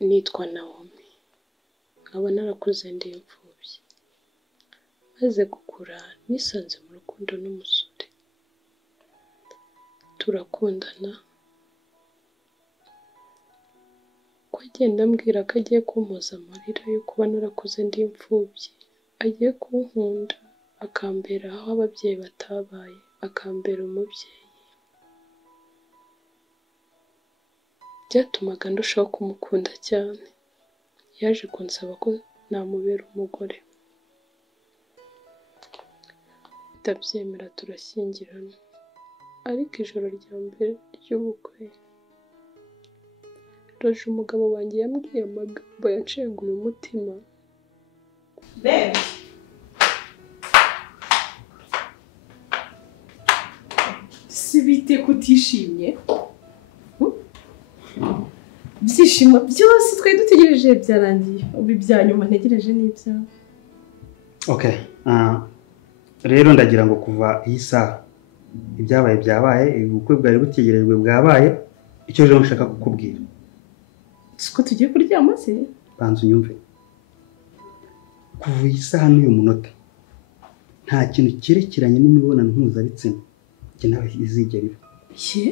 nitwa Naomi nkaba narakuze ndi imfubyi maze gukura nisanze mu rukundo n'umusore turakundana ko agenda ambwira ko agiye kumpoza amarira yo kuba narakuze ndi imfubyi agiye kunkunda akambera aho ababyeyi batabaye akambera umubyeyi byatumaga ndushaho kumukunda cyane yaje kunsaba ko namubera umugore ndabyemera turashyingirana ariko ijoro rya mbere ry'ubukwe roje umugabo wanjye yambwiye amagambo yanshenguye umutima Babe sibite kutishimye byishimo byose twari dutegereje byarangiye ubu ibyanyuma ntegereje n'ibya Okay rero ndagira ngo kuva iyi saha ibyabaye byabaye ubukwe bwari butegerejwe bwabaye icyo rero nshaka kukubwira siko tugiye kuryama se banza unyumve kuva iyi saha n'uyu munota nta kintu cyerekeranye n'imibonano mpuzabitsina njye nawe izigera iba ye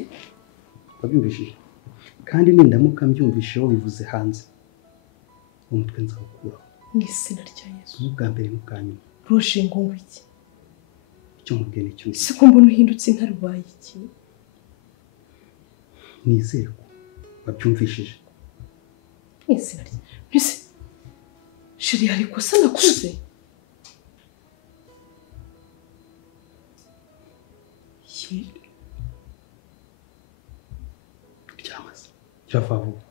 wabyumvishije kandi nindamuka mbyumvisheho bivuze hanze umutwe nzawukuraho mu izina rya Yesu ubwa mbere n'ubwa nyuma roje ngo iki icyo mubwiye nicyo se ko mbona uhindutse nkarubaye iki nizere ko wabyumvishije mu izina rya Yesu shiri hari kosa nakoze ryamaze kirava vuba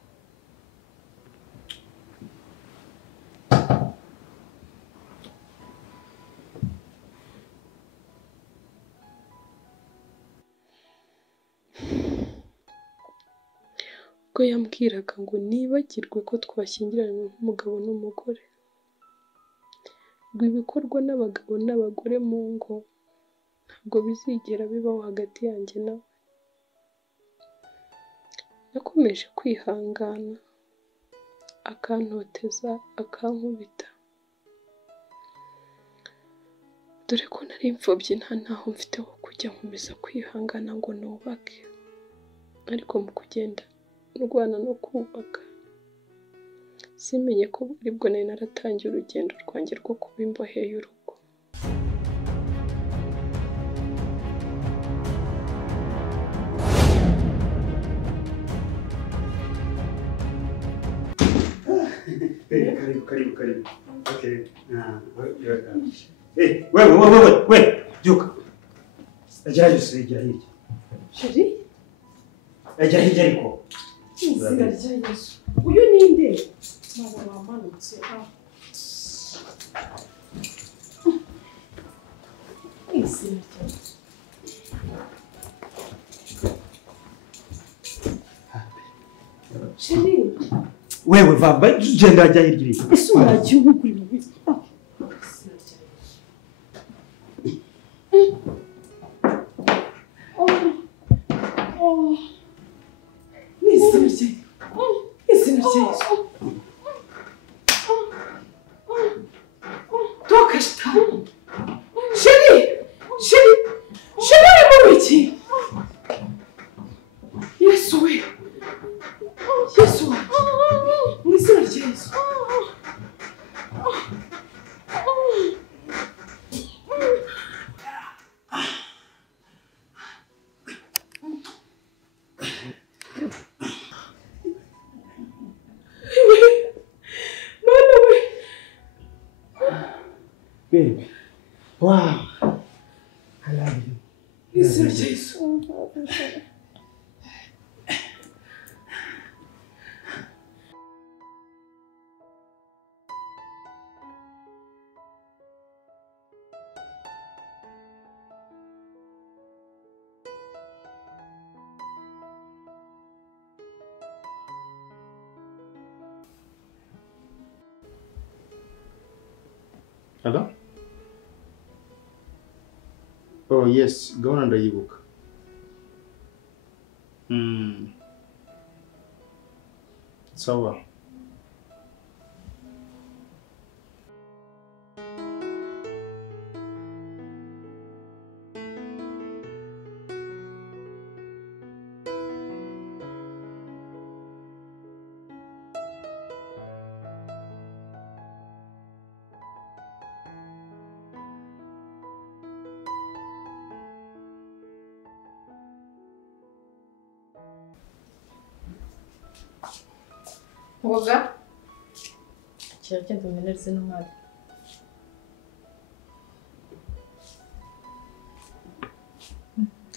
ubwo yambwiraga ngo nibagirwe ko twashyingiranywe nk'umugabo n'umugore ngo ibikorwa n'abagabo n'abagore mu ngo ntabwo bizigera bibaho hagati yanjye nawe nakomeje kwihangana akantoteza akankubita dore ko nari imfubyi nta naho mfite ho kujya nkomeza kwihangana ngo nubake ariko mu kugenda ndwana no kubaka simenye ko aribwo nari naratangiye urugendo rwanjye rwo kuba imbohe y'urugo karibu okay we byuka agera yose igera hirya shiri agera hirya ariko izina rya Yesu uyu ninde mwana wamanutse izina rya Yesu shiri wewe vava genda ajya hirya ese uragiye ubuguri mu bizi izina rya Yesu toka shetani shiri ari mu wiki Yesu we Yesu mu izina rya Yesu baby wow I love you izina rya Yesu Hello? Oh yes, gahunda ndayibuka. Sawa. Ngoga. Kiragenda umenereze n'umwari.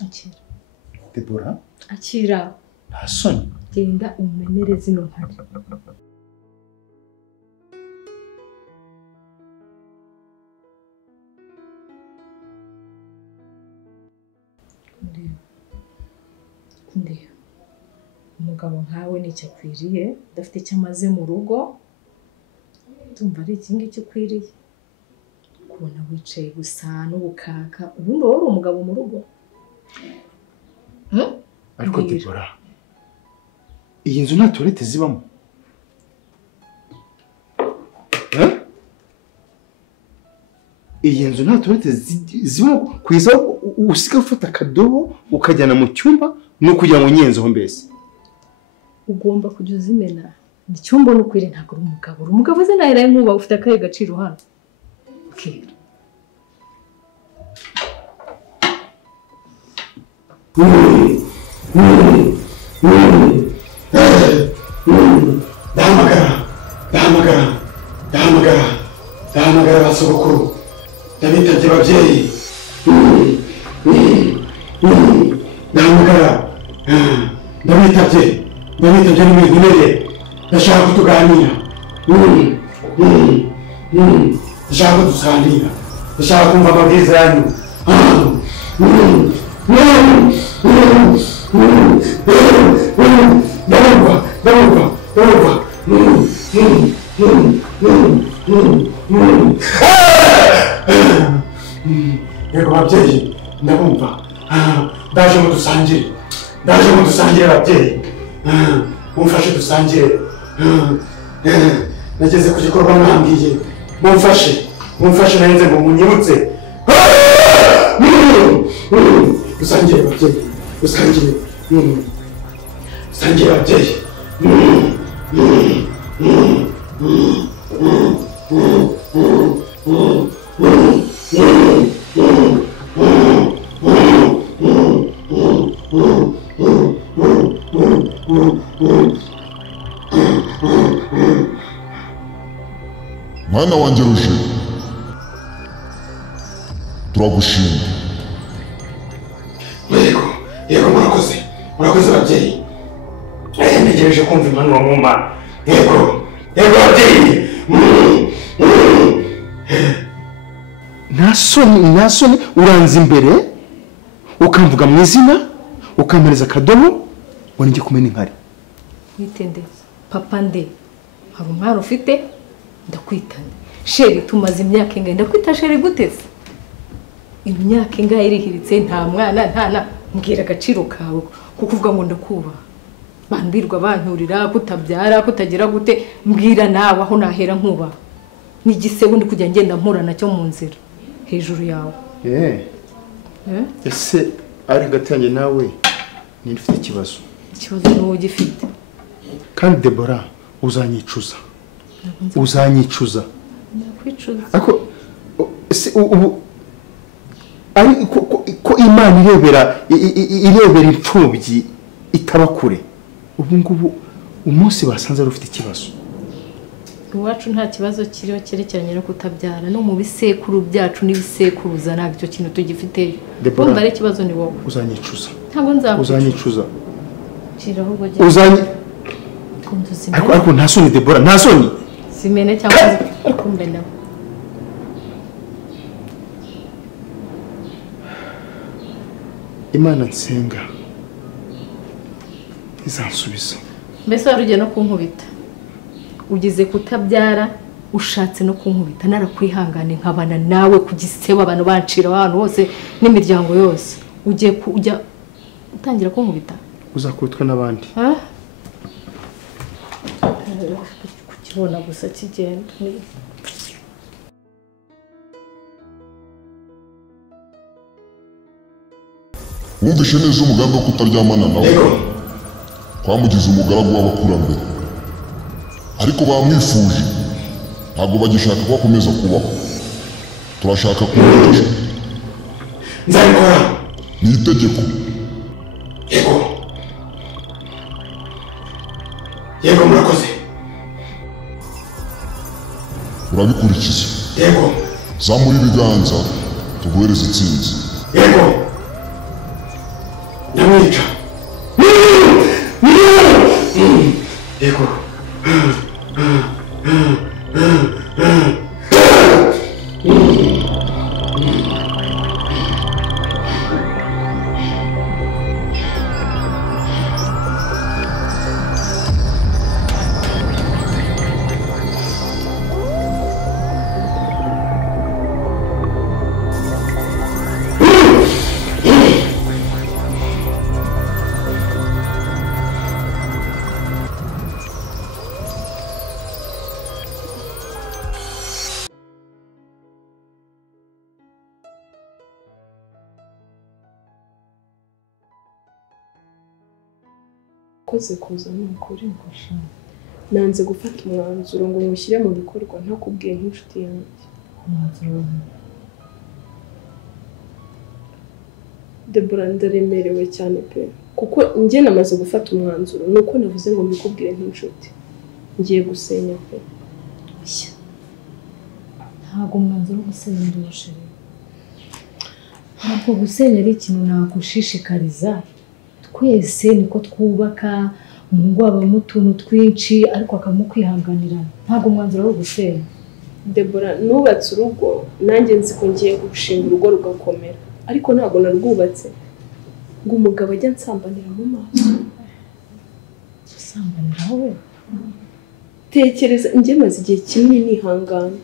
Akira. Debora Akira. nta soni. Genda umenereze ino ntare. Ndeba. Umugabo nkawe nicyo akwiriye, udafite icyo amaze mu rugo. Tumva ari iki ngiki ukwiriye. Kubona wicaye gusa n'ubukaka. Ubundi wowe uri umugabo mu rugo. Ariko Debora, iyi nzu nta toilette zibamo. Iyi nzu nta toilette zibamo, kwiza usiga ufata akadobo ukajyana mu cyumba no kugira ngo nyenzeho mbese. Ugomba kujya uzimena. Icyumba n'ukwiriye ntabwo uri umugabo. Uri umugabo uzi nawe nkuba ufite akahe gaciro hano. Okay. Dahamagara basogokuru. Ndabitabye babyeyi. Ndabitabye n'imwihunere. Ndashaka kutuganira. Ndashaka kudusangira. Ndashaka kumva amabwiriza yanyu. Ndabumva. Yego babyeyi, ndabumva. Ndaje mudusangire babyeyi. Mumfashe dusangire. Nageze ku gikorwa mwambwiye. Mumfashe narinze ngo munyibutse. Dusangire babyeyi. Dusangire babyeyi. Mwana wanjye Ruje, turagushimye. Yego murakoze babyeyi. Ntegereje kumva impanuro mu mana. Yego babyeyi. Nta soni uranze imbere ukamvuga mu izina ukampereza akadobo ngo njye kumena inkari. Witende papa nde. Hari umwana ufite ndakwitanye. Sheri tumaze imyaka ingahe ndakwita sheri guteze. Imyaka ingahe irihiritse nta mwana ntana mbwira agaciro kawe kukuvuga ngo ndakubaha. Banbirwa banturira kutabyara kutagira gute mbwira nawe aho nahera nkuba. Nigise undi kujya ngenda mpura nacyo mu nzira hejuru yawe. Ese ari hagati yanjye nawe ninde ufite ikibazo? Ikibazo ni wowe ugifite. Kandi Debora uzanyicuza. Nakwicuza. Ariko ubu ko Imana irebera imfubyi itaba kure. Ubu ngubu umunsi basanze ari ufite ikibazo. Iwacu nta kibazo kiriho cyerekeranye no kutabyara no mu bisekuru byacu n'ibisekuruza ntabwo icyo kintu tugifite. Bomba ari ikibazo ni wowe. Uzanyicuza. Ntabwo uzanyicuza. Kiraho ngo ariko nta soni Debora, nta soni. Simene cyangwa kumbena. Imana nsenga izansubiza. Mbese warugiye no kunkubita. Ugize kutabyara ushatse no kunkubita narakwihangane nkabana nawe kugiseba abantu bancira abantu bose n'imiryango yose. Ugiye kujya utangira kunkubita. Uzakubitwa n'abandi. Kukibona gusa kigenda. Wumvishe neza umugambi wo kutaryamana nawe. Twamugize umugaragu w'abakurambere. Ariko bamwifuje. Ntabwo bagishaka ko akomeza kubaho. Turashaka kumwica. Nzabikora. Ni itegeko. Yego murakoze. urabikurikiza. Yego. Zamura ibiganza tuguhereze intsinzi. Yego. Namwica. Yego. Koze kuza n'ukuri ngusha. Nanze gufata umwanzuro ngo mushyire mu bikorwa ntakubwiye nk'inshuti yanjye. Umwanzuro. Deborah ndaremerewe cyane pe. Kuko njye namaze gufata umwanzuro nuko navuze ngo mbikubwire nk'inshuti. Ngiye gusenya pe. Ntabwo umwanzuro wo gusenya ndushe. Ntabwo gusenya ari ikintu nagushishikariza. Twese niko twubaka, umuhungu wabamo utuntu twinshi ariko akamukwihanganira. Ntabwo umwanzuro wo gusenya. Deborah nubatse urugo nanjye nzi ko ngiye gushinga urugo rugakomera. Ariko ntabwo narwubatse ngo umugabo ajya nsambanira mu maso. Sambanira we. Tekereza njye maze igihe kinini nihangana.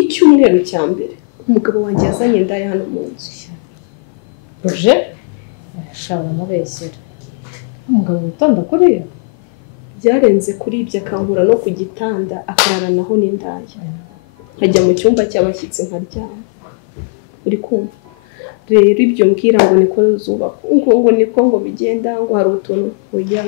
Icyumweru cya mbere umugabo wanjye yazanye ndaya hano mu nzu. Roger shaba mubeshyira. Umugabo witonda kuriya. Byarenze kuri ibyo akankura no ku gitanda akararanaho n'indaya. Nkajya mu cyumba cy'abashyitsi nkaryama. Uri kumva? Rero ibyo mbwira ngo niko zubaka. Ngo niko ngo bigenda ngo hari utuntu oya.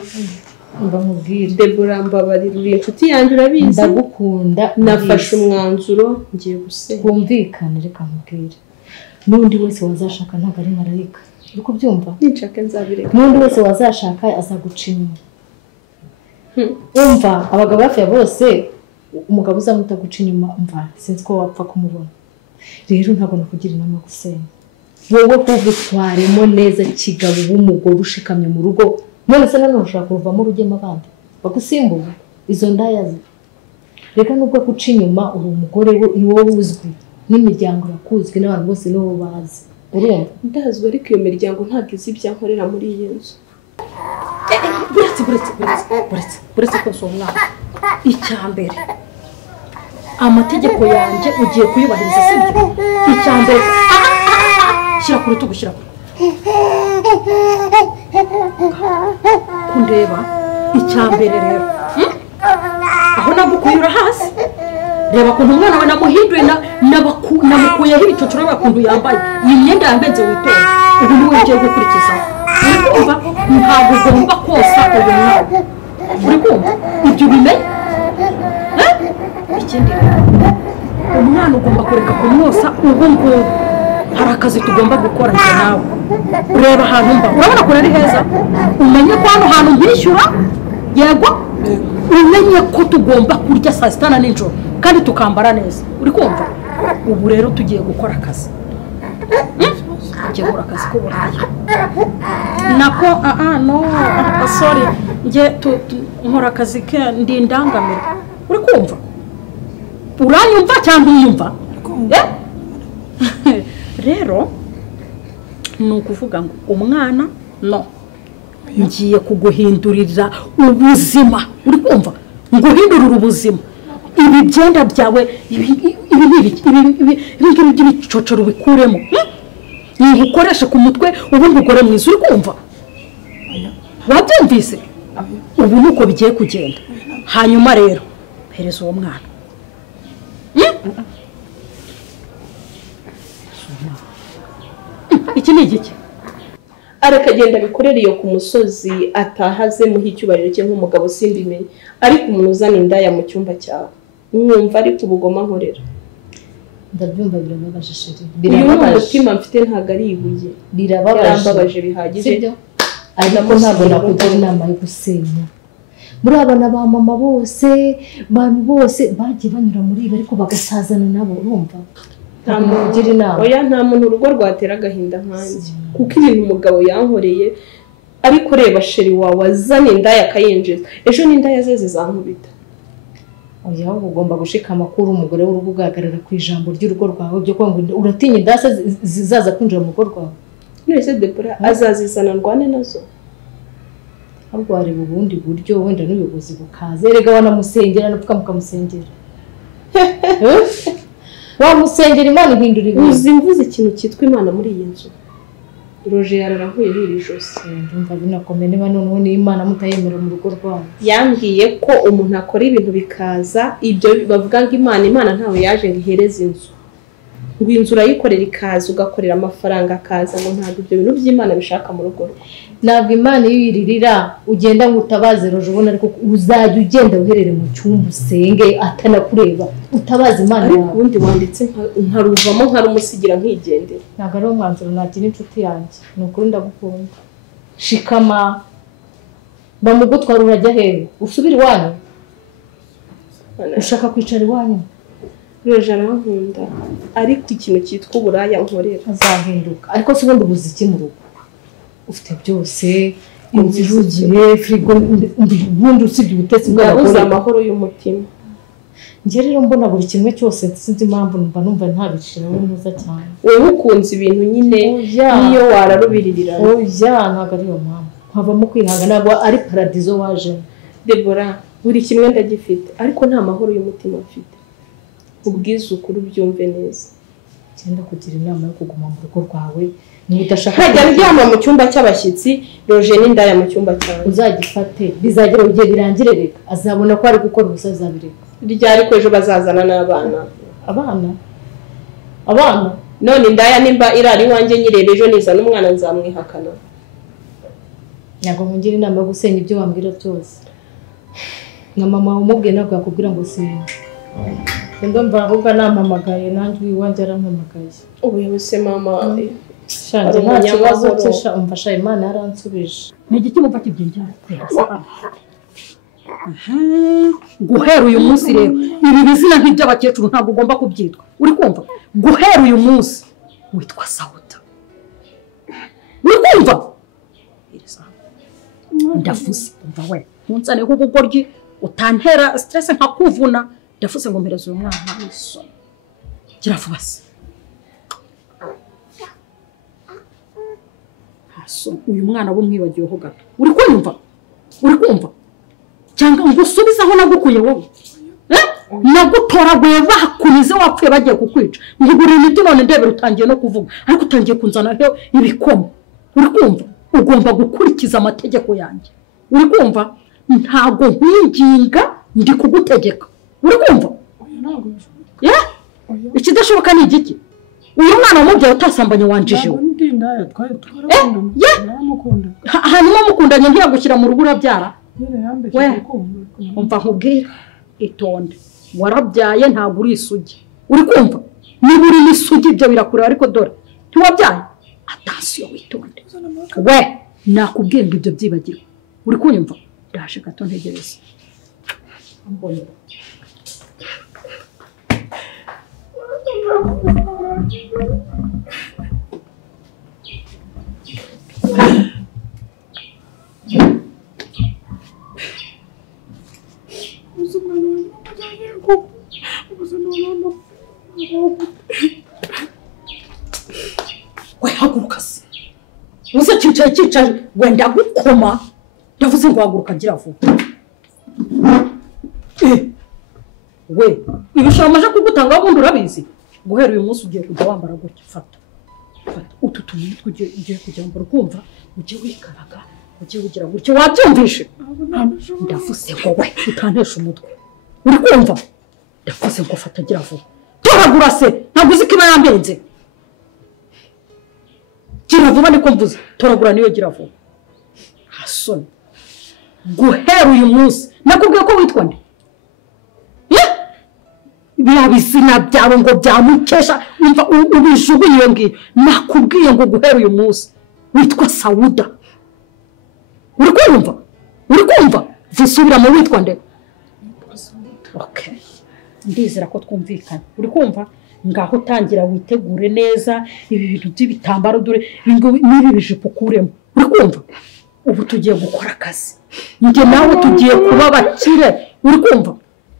Mba mubwire. Deborah mbabarira uri inshuti yanjye urabizi. Ndagukunda. Nafashe umwanzuro ngiye gusenya. Twumvikane reka mubwire. N'undi wese wazashaka ntabwo ari marayika. Uko byumva? Ninshaka nzabireka. N'undi wese wazashaka azaguca inyuma. Umva abagabo hafi ya bose umugabo uzamuta guca inyuma umva sinzi ko wapfa kumubona. Rero ntabwo nakugira inama gusenya. Wowe kuvitwaremo neza kigabo w'umugore ushikamye mu rugo. None se nanone ushaka kuvamo urugema abandi. Bagusimbuza izo ndayazi. Reka nubwo guca inyuma uri umugore wowe uzwi n'imiryango yakuzwe n'abantu bose n'abo bazi. Urumva? Ndazwe ariko iyo miryango ntabwo izi ibyankorera muri iyi nzu. Buretse ko somwana. Icyambere. Amategeko yanjye ugiye kuyubahiriza sibyo? Icyambere. Shyira ku rutugu shyira. Kundeba icyambere rero. Aho nagukuyura hasi. Reba kuntu umwana we namuhinduye namukuyeho ibicocoro bakundu yambaye. Iyi myenda yambenze witonda. Ubu ni we ugiye gukurikiza. Uri kumva? Ntabwo ugomba kosa uyu mwana. Uri kumva? Ibyo ubimenye? Ikindi umwana ugomba kureka kumwosa ubu ngubu. Hari akazi tugomba gukora njye nawe. Ureba ahantu mba. Urabona ko ari heza? Umenye ko hano hantu mpishyura? Yego? Umenye ko tugomba kurya saa sita na nijoro kandi tukambara neza. Uri kumva? Ubu rero tugiye gukora akazi. Tugiye gukora akazi k'uburaya. Nako no sorry nge nkora akazi ke ndi indangamiro. Uri kumva? Uranyumva cyangwa unyumva? Rero ni ukuvuga ngo umwana no ngiye kuguhindurira ubuzima. Uri kumva? Nguhindurira ubuzima. Ibi byenda byawe ibi by'ibicocoro bikuremo. Ukoresha ku mutwe ubundi ukore mwiza. Uri kumva? Wabyumvise? Ubu nuko bigiye kugenda. Hanyuma rero hereza uwo mwana. Iki ni igiki? Arakagenda bikorera iyo ku musozi atahaze muha icyubahiro cye nk'umugabo simbimenye. Ariko umuntu uzana indaya mu cyumba cyawe. Mwumva ariko ubugoma nkorera. Ndabyumva birababaje sheri. Birababaje. Umutima mfite ntago ari ibuye. Birababaje. Yarambabaje bihagije. Ariko ntabwo nakugira inama yo gusenya. muri abana ba mama bose bantu bose bagiye banyura muri ibi ariko bagasazana nabo urumva nta muntu ugira inama oya nta muntu urugo rwatera agahinda nkanjye kuko ibintu umugabo yankoreye ariko reba sheri wawe azana indaya akayinjiza ejo n'indaya ze zizankubita oya ugomba gushika amakuru umugore w'urugo ugahagarara ku ijambo ry'urugo rwawe byo kwanga uratinya indaya zizaza kwinjira mu rugo rwawe nese Debora azazizana ndwane nazo ahubwo wareba ubundi buryo wenda n'ubuyobozi bukaze erega wanamusengera no mukamusengera wamusengera Imana ihindura ibintu uzimvuze ikintu cyitwa Imana muri iyi nzu Roger yararahuye hirijosi ndumva binakomeye niba noneho n'Imana mutayemera mu rugo rwawe yambwiye ko umuntu akora ibintu bikaza ibyo bavuga ngo Imana ntawe yaje ngo ihereze inzu ngo inzu urayikorera ikaza ugakorera amafaranga akaza ngo ntabwo ibyo bintu by'Imana bishaka mu rugo rwe ntabwo Imana yiririra ugenda ngo utabaze Roger ubona ariko uzajya ugenda uherere mu cyumba usenge atanakureba utabaze Imana ariko ubundi wanditse nkaruvamo nkarumusigira nkigendera ntabwo ari umwanzuro nagira inshuti yanjye ni ukuri ndagukunda shikama bamugutwara urajya hehe usubira iwanyu ushaka kwicara iwanyu Roger arankunda ariko ikintu cyitwa uburaya nkorera azahinduka ariko si ubundi ubuziki mu rugo ufite byose inzu irugiye frigo ubundi usibye ubutetsi bw'abagore amahoro y'umutima njye rero mbona buri kimwe cyose sinzi impamvu numva ntabishiraho neza cyane wowe ukunze ibintu nyine niyo wararubiririra oya ntabwo ari yo mpamvu nkavamo kwihanga ntabwo ari paradizo waje Debora buri kimwe ndagifite ariko nta mahoro y'umutima mfite ubwiza ukuri byumve neza cyenda kugira inama yo kuguma mu rugo rwawe niba udashaka hajya ndyama mu cyumba cy'abashyitsi Roger n'indaya mu cyumba cyawe uzagifate bizagera ugiye birangire reka azabona ko ari gukora ubusaza bireka ryari ko ejo bazazana n'abana abana none indaya nimba irari wanjye nyirebe ejo nizana umwana nzamwihakana ntabwo ngira inama yo gusenya ibyo wambwira byose na mama umubwiye ntabwo yakubwira ngo senya ndumva ahubwo nampamagaye nanjye iwanjye arampamagaye ubuyobozi mama shanje nta kibazo cyesha umfasha Imana yaransubije ni igiki mumva kibyinjira guhera uyu munsi rero ibi bizina nk'iby'abakecuru ntabwo ugomba kubyitwa uri kumva guhera uyu munsi witwa Sauda uri kumva ndafuze umva we ntunsaneho ubugoryi utantera stress nkakuvuna ndafuze ngo mpereze uyu mwana n'isoni gira vuba se uyu mwana bo mwibagiweho gato uri kumva cyangwa ngo usubize aho nagukuye wowe nagutoraguye bakunize wapfuye bagiye kukwica ngugura imiti none ndebera utangiye no kuvuga ariko utangiye kunzanaho ibikomo uri kumva ugomba gukurikiza amategeko yanjye uri kumva ntago nkwinginga ndi kugutegeka uri kumva ikidashoboka ni igiki uyu mwana wamubyaye utasambanye wanjije hanyuma mukundanye ntiyagushyira mu rugo urabyara we umva nkubwira itonde warabyaye ntabwo uri isugi uri kumva niba uri n'isugi ibyo birakureba ariko dore ntiwabyaye atansiyo witonde we nakubwira ngo ibyo byibagirwa uri kunyumva ndaje gato ntegereza mbonera we haguruka se uze cyicaye wenda gukoma ndavuze ngo haguruka gira vuba we ibishoro amaje kugutanga ubundi urabizi guhera uyu munsi ugiye kujya wambara gutya fata utu tuntu ugiye kujya wambara ukumva ujye wikaraga ujye ugira gutya wabyumvishe ndavuze ngo we utantesha umutwe uri kumva ndavuze ngo fata gira vuba toragura se ntabwo uzi ko iba yambenze gira vuba niko mvuze toragura niyo gira vuba hasoni guhera uyu munsi nakubwiye ko witwa nde biriya bizina byawe ngo byamukesha ubijugunye iyo ngiyo nakubwiye ngo guhera uyu munsi witwa Sauda uri kumva vuga nsubira mu witwa nde okay ndizera ko twumvikana uri kumva ngaho tangira witegure neza ibi bintu by'ibitambaro dore n'ibi bijipo kuremo uri kumva ubu tugiye gukora akazi njye nawe tugiye kuba bakire uri kumva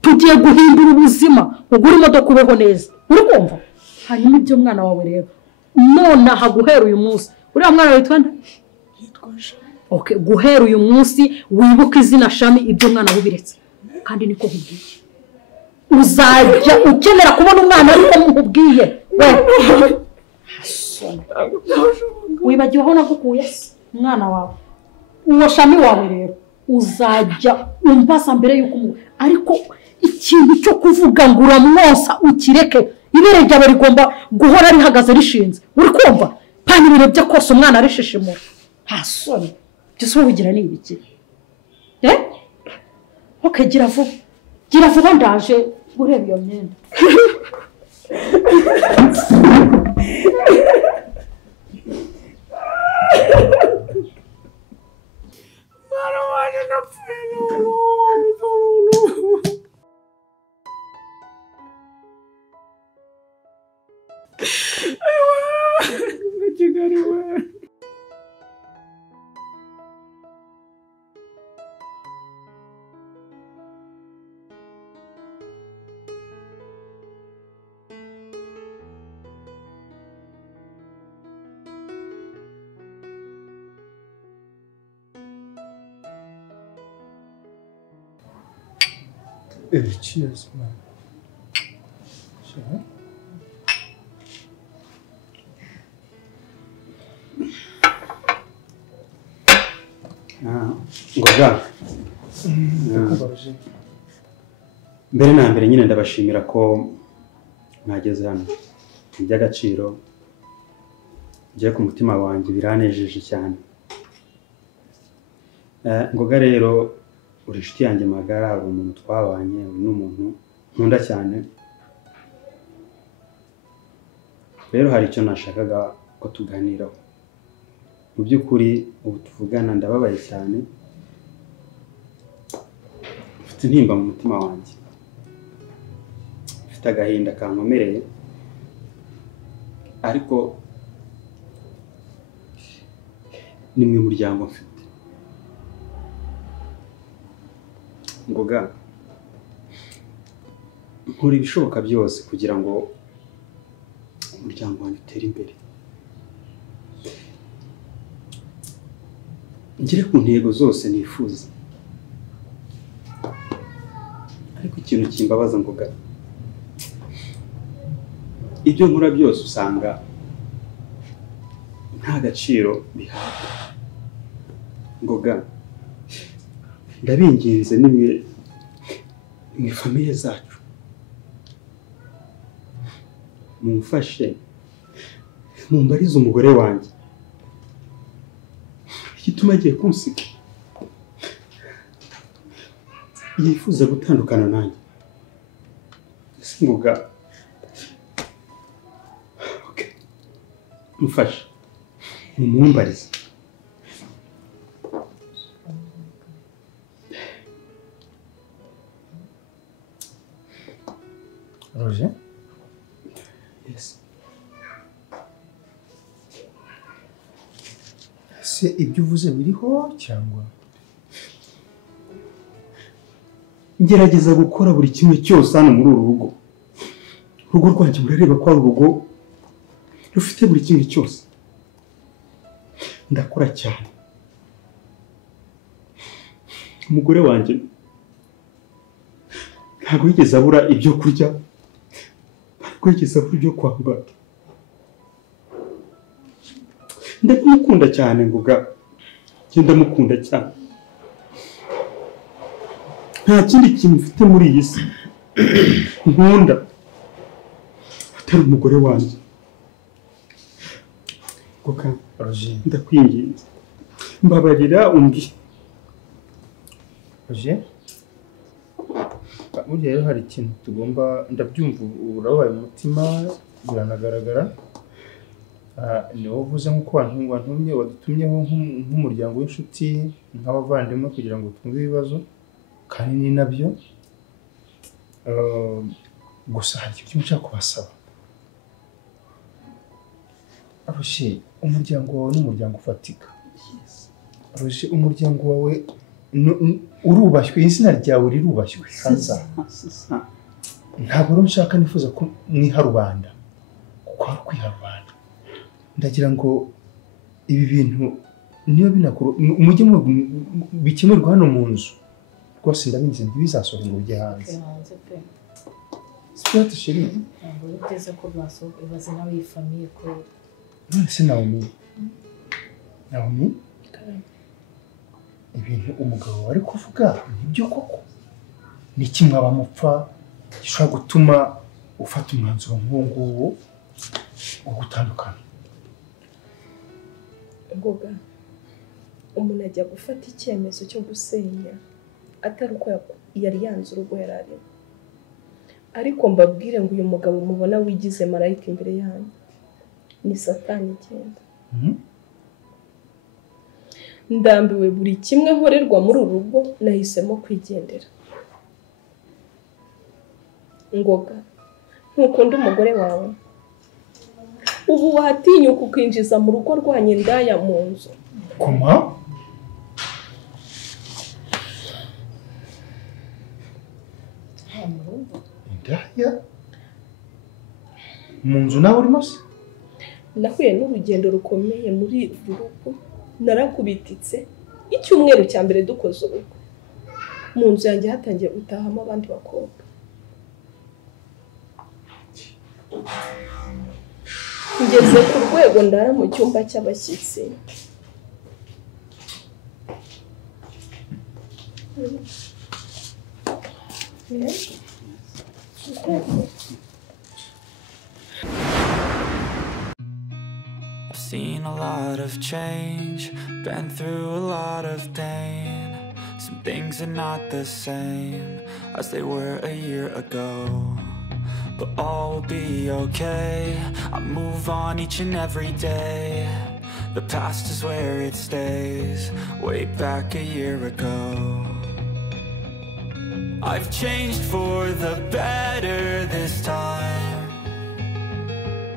tugiye guhindura ubuzima ugura imodoka ubeho neza uri kumva hanyuma ibyo mwana wawe rero none haguhera uyu munsi uriya mwana witwa nde okay guhera uyu munsi wibuka izina Shami ibyo mwana wubiretse kandi niko nkubwiye uzajya ukenera kubona umwana ariko nkubwiye we wibagiwe aho nagukuye umwana wawe uwo Shami wawe rero uzajya umbaza mbere yuko ariko ikintu cyo kuvuga ngo uramwosa ukireke ibere ryawe rigomba guhora rihagaze rishinze uri kumva pani ibiro byo kose umwana arishishimura hasoni byose wigira ni ibiki okay gira vuba ndaje ureba iyo myenda Cheers, man. Sure. Ngoga. Mbere na mbere nyine ndabashimira ko mwageze hano. Iby'agaciro je ku mutima wanjye biranejeje cyane. Ngoga rero uri inshuti yanjye magara hari umuntu twabanye n'umuntu nkunda cyane rero hari icyo nashakaga ko tuganiraho mu by'ukuri ubu tuvugana ndababaye cyane mfite intimba mu mutima wanjye mfite agahinda kankomereye ariko nimwe muryango mfite Ngoga nkora ibishoboka byose kugira ngo umuryango wanjye utere imbere ngire ku ntego zose nifuza ariko ikintu kimbabaza Ngoga ibyo nkora byose usanga nta gaciro bihabwa Ngoga ndabinginze nimwe famiye zacu mumfashe mumbarize umugore wanjye igituma agiye kunsiga yifuza gutandukana nanjye Ngoga okay mumfashe mumumbarize Roger? Yes. Se ibyo uvuze biriho cyangwa? Ngerageza gukora buri kimwe cyose hano muri uru rugo. Urugo rwanjye murareba ko ari urugo rufite buri kimwe cyose. Ndakora cyane. Umugore wanjye ntabwo yigeze abura ibyo kurya. Kwegeza kubyo kwambara ndamukunda cyane Ngoga ndamukunda cyane nta kindi kintu mfite muri iyi si nkunda atari umugore wanjye Ngoga Roger ndakwinginze mbabarira umbwi Roger burya rero hari ikintu tugomba ndabyumva urabaye umutima biranagaragara ni wowe uvuze nk'uko wadutumyeho nk'umuryango w'inshuti nk'abavandimwe kugira ngo twumve ibibazo kandi ni nabyo gusa hari icyo nshaka kubasaba. Roger, umuryango wawe n'umuryango ufatika. Roger, umuryango wawe urubashywe, izina ryawe rirubashywe hanze. Ntabwo rero nshaka nifuza ko mwiha rubanda, kuko hari kwiha rubanda. Ndagira ngo ibi bintu niyo binakuru umujye bikemerwa hano mu nzu. Rwose ndabinze ntibizasohoka ngo ujye hanze. Sport chérie. Ntabwo biteze ko basohoka ibaze nawe yifamiye ko. Nonese Naomi. Ibintu umugabo wari kuvuga nibyo koko. Ni kimwe abamupfa gishobora gutuma ufata umwanzuro nk'uwo wo gutandukana. Ngoga umuntu ajya gufata icyemezo cyo gusenya atari uko yari yanze urugo yararimo. Ariko mbabwire ngo uyu mugabo mubona wigize marayika imbere yanyu ni Satani igenda. Ndambiwe buri kimwe nkorerwa muri uru rugo, nahisemo kwigendera. Ngoga ntukunda umugore wawe, ubu watinyuka ukinjiza mu rugo rwanyu indaya mu nzu. Koma? Indaya? Mu nzu nawe urimo se? Nahuye n'urugendo rukomeye muri uru rugo, narakubititse icyumweru cya mbere dukoze ubukwe. Mu nzu yanjye hatangiye gutahamo abandi bakobwa. Ngeze ku rwego ndara mu cyumba cy'abashyitsi. I've seen a lot of change, been through a lot of pain. Some things are not the same as they were a year ago, but all will be okay. I move on each and every day. The past is where it stays, way back a year ago. I've changed for the better this time.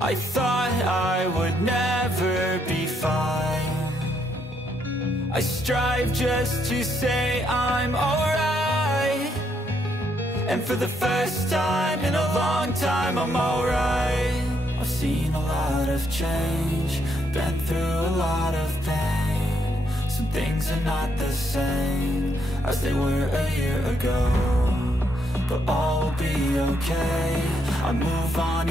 I thought I would never be fine. I strive just to say I'm alright, and for the first time in a long time I'm alright. I've seen a lot of change, been through a lot of pain. Some things are not the same as they were a year ago, but all will be okay. I move on